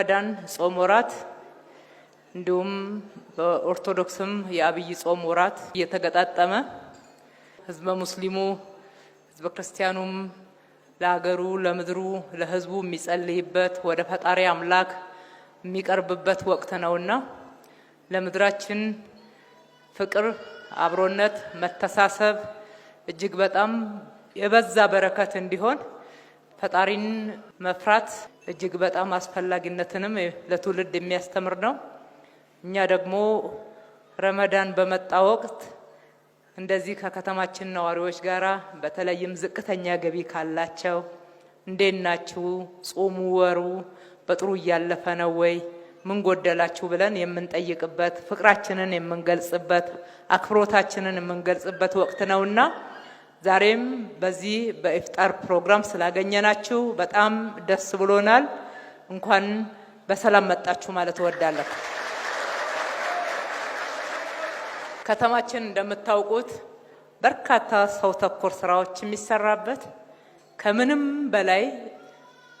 የረመዳን ጾም ወራት እንዲሁም በኦርቶዶክስም የአብይ ጾም ወራት እየተገጣጠመ ህዝበ ሙስሊሙ ህዝበ ክርስቲያኑም ለሀገሩ ለምድሩ ለህዝቡ የሚጸልይበት ወደ ፈጣሪ አምላክ የሚቀርብበት ወቅት ነውና ለምድራችን ፍቅር፣ አብሮነት፣ መተሳሰብ እጅግ በጣም የበዛ በረከት እንዲሆን ፈጣሪን መፍራት እጅግ በጣም አስፈላጊነትንም ለትውልድ የሚያስተምር ነው። እኛ ደግሞ ረመዳን በመጣ ወቅት እንደዚህ ከከተማችን ነዋሪዎች ጋራ በተለይም ዝቅተኛ ገቢ ካላቸው እንዴት ናችሁ? ጾሙ ወሩ በጥሩ እያለፈ ነው ወይ? ምን ጎደላችሁ ብለን የምንጠይቅበት ፍቅራችንን የምንገልጽበት አክብሮታችንን የምንገልጽበት ወቅት ነውና ዛሬም በዚህ በኢፍጣር ፕሮግራም ስላገኘናችሁ በጣም ደስ ብሎናል። እንኳን በሰላም መጣችሁ ማለት እወዳለሁ። ከተማችን እንደምታውቁት በርካታ ሰው ተኮር ስራዎች የሚሰራበት ከምንም በላይ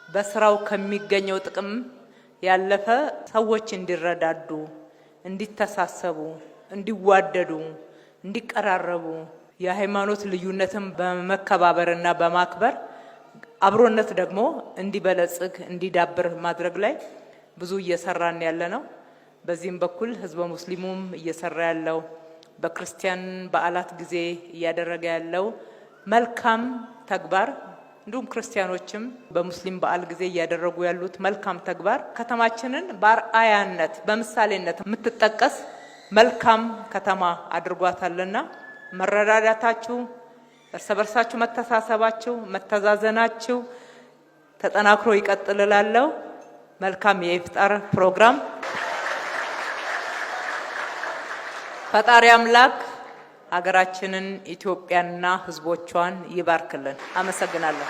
በስራው ከሚገኘው ጥቅም ያለፈ ሰዎች እንዲረዳዱ፣ እንዲተሳሰቡ፣ እንዲዋደዱ፣ እንዲቀራረቡ የሃይማኖት ልዩነትን በመከባበርና በማክበር አብሮነት ደግሞ እንዲበለጽግ እንዲዳብር ማድረግ ላይ ብዙ እየሰራን ያለ ነው። በዚህም በኩል ህዝበ ሙስሊሙም እየሰራ ያለው በክርስቲያን በዓላት ጊዜ እያደረገ ያለው መልካም ተግባር እንዲሁም ክርስቲያኖችም በሙስሊም በዓል ጊዜ እያደረጉ ያሉት መልካም ተግባር ከተማችንን በአርአያነት በምሳሌነት የምትጠቀስ መልካም ከተማ አድርጓታልና መረዳዳታችሁ፣ እርስ በርሳችሁ መተሳሰባችሁ፣ መተዛዘናችሁ ተጠናክሮ ይቀጥላል። መልካም የኢፍጣር ፕሮግራም ፈጣሪ አምላክ ሀገራችንን ኢትዮጵያንና ህዝቦቿን ይባርክልን። አመሰግናለሁ።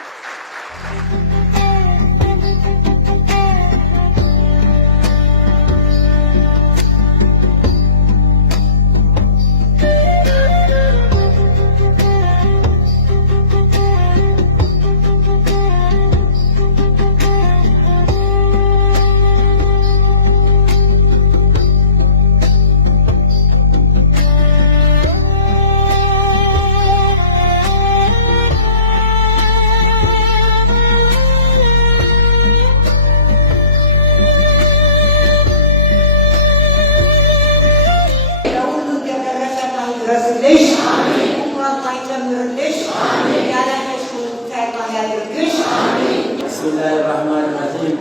Bismillahirrahmanirrahim.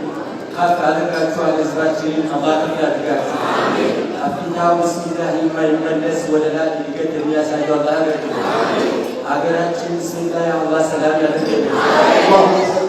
Kaf adakaችሁ ህዝባችንን አላህ ያድርጋችሁ። አፍንጫው bismillah የማይመለስ ወደ ላይ እድገት የሚያሳየው አላህ ያድርጋችሁ። ሀገራችን bismillah አላህ ሰላም ያድርጋችሁ።